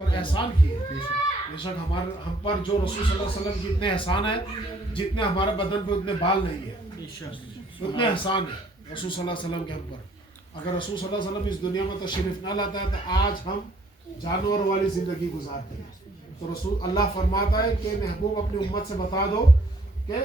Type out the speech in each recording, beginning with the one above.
پر احسان کیے. بے شک ہم پر جو رسول صلی اللہ علیہ وسلم کی اتنے احسان ہے جتنے ہمارے بدن پہ اتنے بال نہیں ہے، اتنے احسان ہے رسول صلی اللہ علیہ وسلم کے ہم پر. اگر رسول صلی اللہ علیہ وسلم اس دنیا میں تشریف نہ لاتا ہے تو آج ہم جانور والی زندگی گزارتے ہیں. تو رسول اللہ فرماتا ہے کہ محبوب اپنی امت سے بتا دو کہ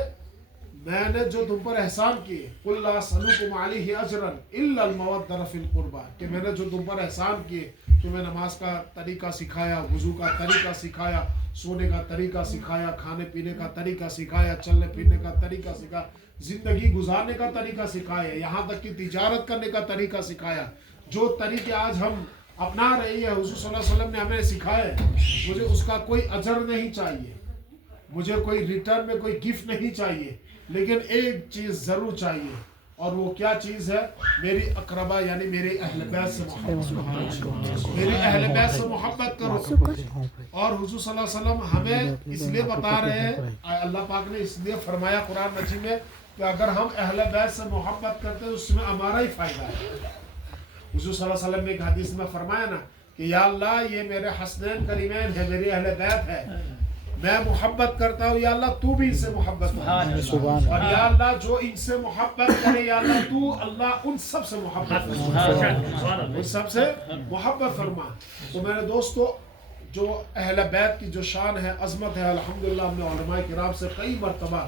میں نے جو تم پر احسان کیے، قُلْ لَا أَسْأَلُكُمْ عَلَيْهِ أَجْرًا إِلَّا الْمَوَدَّةَ فِي الْقُرْبَى، کہ میں نے جو تم پر احسان کیے، تمہیں نماز کا طریقہ سکھایا، وضو کا طریقہ سکھایا، سونے کا طریقہ سکھایا، کھانے پینے کا طریقہ سکھایا، چلنے پھرنے کا طریقہ سکھایا، زندگی گزارنے کا طریقہ سکھایا، یہاں تک کہ تجارت کرنے کا طریقہ سکھایا. جو طریقے آج ہم اپنا رہی ہے حضور صلی اللہ علیہ وسلم نے ہمیں سکھائے، مجھے اس کا کوئی اجر نہیں چاہیے، مجھے کوئی ریٹرن میں کوئی گفٹ نہیں چاہیے، لیکن ایک چیز ضرور چاہیے، اور وہ کیا چیز ہے؟ میری اقربا یعنی میرے اہل بیت سے محبت، میرے اہل بیت سے محبت کرو. اور حضور صلی اللہ علیہ وسلم ہمیں اس لیے بتا رہے ہیں، اللہ پاک نے اس لیے فرمایا قرآن مجید میں کہ اگر ہم اہل بیت سے محبت کرتے ہیں اس میں ہمارا ہی فائدہ ہے. حضور صلی اللہ علیہ وسلم نے ایک حدیث میں فرمایا نا کہ یا اللہ یہ میرے حسنین کریمین ہے، میری اہل بیت ہے، میں محبت کرتا ہوں، یا اللہ تو بھی ان سے محبت کر، اور یا اللہ جو ان سے محبت کرے یا اللہ تو اللہ ان سب سے محبت فرما، ان سب سے محبت فرما. تو میرے دوستو، جو اہل بیت کی جو شان ہے، عظمت ہے، الحمدللہ ہم نے علماء کرام سے کئی مرتبہ،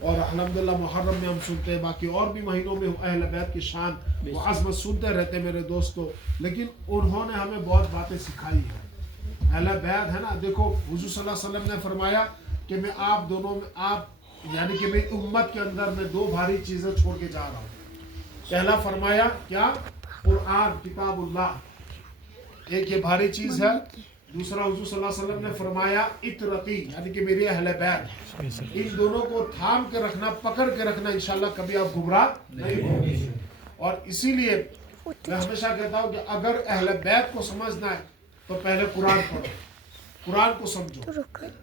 اور الحمدللہ محرم میں ہم سنتے ہیں، باقی اور بھی مہینوں میں اہل بیت کی شان و عظمت سنتے رہتے میرے دوستو. لیکن انہوں نے ہمیں بہت باتیں سکھائی ہیں. اہل بیت ہے نا، دیکھو حضور صلی اللہ علیہ وسلم نے فرمایا کہ میں آپ دونوں میں، آپ یعنی کہ میری امت کے اندر میں دو بھاری چیزیں چھوڑ کے جا رہا ہوں. پہلا فرمایا کیا؟ قرآن، کتاب اللہ، ایک یہ بھاری چیز ہے. دوسرا حضور صلی اللہ علیہ وسلم نے فرمایا اطرتی، یعنی کہ میری اہل بیت. ان دونوں کو تھام کے رکھنا، پکڑ کے رکھنا، انشاءاللہ کبھی آپ گمراہ نہیں ہوں گے. اور اسی لیے میں ہمیشہ کہتا ہوں کہ اگر اہل بیت کو سمجھنا ہے تو پہلے قرآن پڑھو، قرآن کو سمجھو،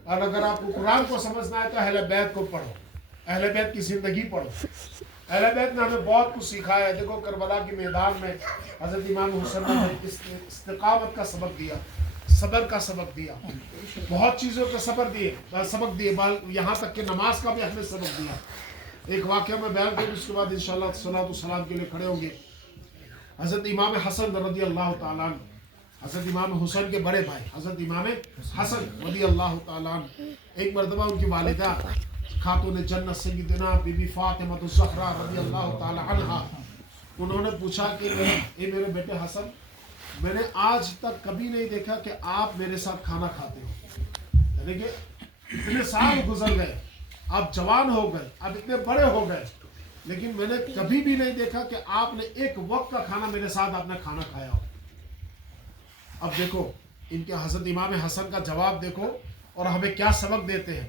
اور اگر آپ کو قرآن کو سمجھنا ہے تو اہل بیت کو پڑھو، اہل بیت کی زندگی پڑھو. اہل بیت نے ہمیں بہت کچھ سکھایا ہے. دیکھو کربلا کے میدان میں حضرت امام حسین نے استقامت کا سبق دیا، صبر کا سبق دیا، بہت چیزوں کا سبق دیے، یہاں تک کہ نماز کا بھی ہمیں سبق دیا. ایک واقعہ میں بیان کروں، اس کے بعد انشاءاللہ صلاۃ و سلام کے لیے کھڑے ہوں گے. حضرت امام حسن رضی اللہ تعالیٰ عنہ، حضرت امام حسین کے بڑے بھائی حضرت امام حسن رضی اللہ تعالیٰ عنہ، ایک مرتبہ ان کی والدہ خاتون جنت سیدنا بی بی فاطمہ الزہرا رضی اللہ تعالیٰ عنہا، انہوں نے پوچھا کہ اے میرے بیٹے حسن، میں نے آج تک کبھی نہیں دیکھا کہ آپ میرے ساتھ کھانا کھاتے ہو، یعنی کہ اتنے سال گزر گئے، آپ جوان ہو گئے، آپ اتنے بڑے ہو گئے، لیکن میں نے کبھی بھی نہیں دیکھا کہ آپ نے ایک وقت کا کھانا میرے ساتھ آپ نے کھانا کھایا ہو. اب دیکھو ان کے حضرت امام حسن کا جواب دیکھو، اور ہمیں کیا سبق دیتے ہیں،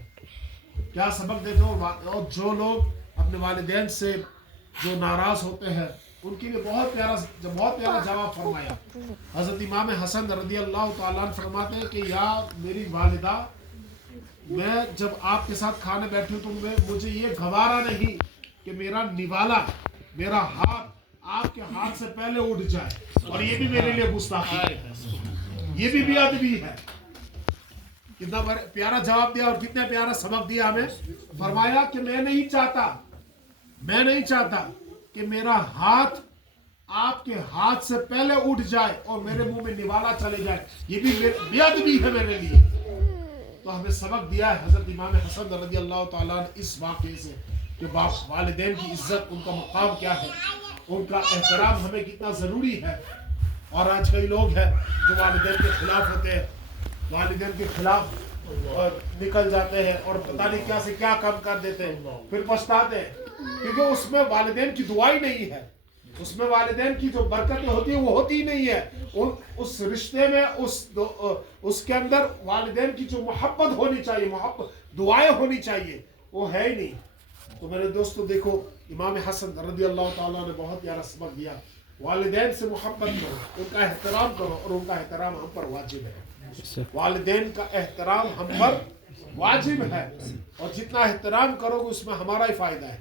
کیا سبق دیتے ہو. اور جو لوگ اپنے والدین سے جو ناراض ہوتے ہیں ان کے لیے بہت پیارا جواب فرمایا. حضرت امام حسن رضی اللہ تعالیٰ عنہ فرماتے ہیں کہ یا میری والدہ، میں جب آپ کے ساتھ کھانے بیٹھی ہوں تو مجھے یہ گوارا نہیں کہ میرا نوالا، میرا ہاتھ آپ کے ہاتھ سے پہلے اٹھ جائے، اور یہ بھی میرے لیے گستاخی ہے، یہ بھی بے ادبی ہے. کتنا پیارا جواب دیا اور کتنا پیارا سبق دیا ہمیں. فرمایا کہ میں نہیں چاہتا کہ میرا ہاتھ آپ کے ہاتھ سے پہلے اٹھ جائے اور میرے منہ میں نوالا چلے جائے، یہ بھی بے ادبی ہے میرے لیے. تو ہمیں سبق دیا ہے حضرت امام حسن رضی اللہ تعالیٰ نے اس واقعے سے کہ والدین کی عزت، ان کا مقام کیا ہے، ان کا احترام ہمیں کتنا ضروری ہے. اور آج کئی لوگ ہیں جو والدین کے خلاف ہوتے ہیں، والدین کے خلاف نکل جاتے ہیں اور پتہ نہیں کیا سے کیا کام کر دیتے ہیں، پھر پچھتاتے ہیں، کیونکہ اس میں والدین کی دعائی نہیں ہے، اس میں والدین کی جو برکتیں ہوتی ہیں وہ ہوتی ہی نہیں ہے. اس رشتے میں اس کے اندر والدین کی جو محبت ہونی چاہیے، محبت دعائیں ہونی چاہیے، وہ ہے ہی نہیں. تو میرے دوستو دیکھو، امام حسن رضی اللہ تعالیٰ نے بہت پیارا سبق دیا. والدین سے محبت کرو، ان کا احترام کرو، اور ان کا احترام ہم پر واجب ہے. والدین کا احترام ہم پر واجب ہے، اور جتنا احترام کرو گے اس میں ہمارا ہی فائدہ ہے.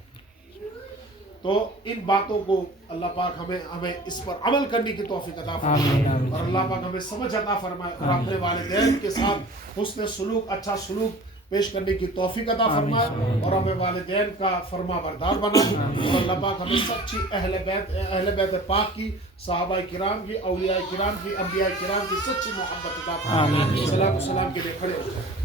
تو ان باتوں کو اللہ پاک ہمیں اس پر عمل کرنے کی توفیق عطا فرمائے اور اللہ پاک ہمیں سمجھ عطا فرمائے اور اپنے والدین کے ساتھ حسن سلوک اچھا سلوک پیش کرنے کی توفیق عطا فرمائے اور ہمیں والدین کا فرما بردار بنائے اور اللہ پاک ہمیں سچی اہل بیت پاک کی صحابہ کرام کی اولیاء کرام کی انبیاء کرام کی سچی محبت عطا فرمائے. سلام کے لیے کھڑے ہو جائیں.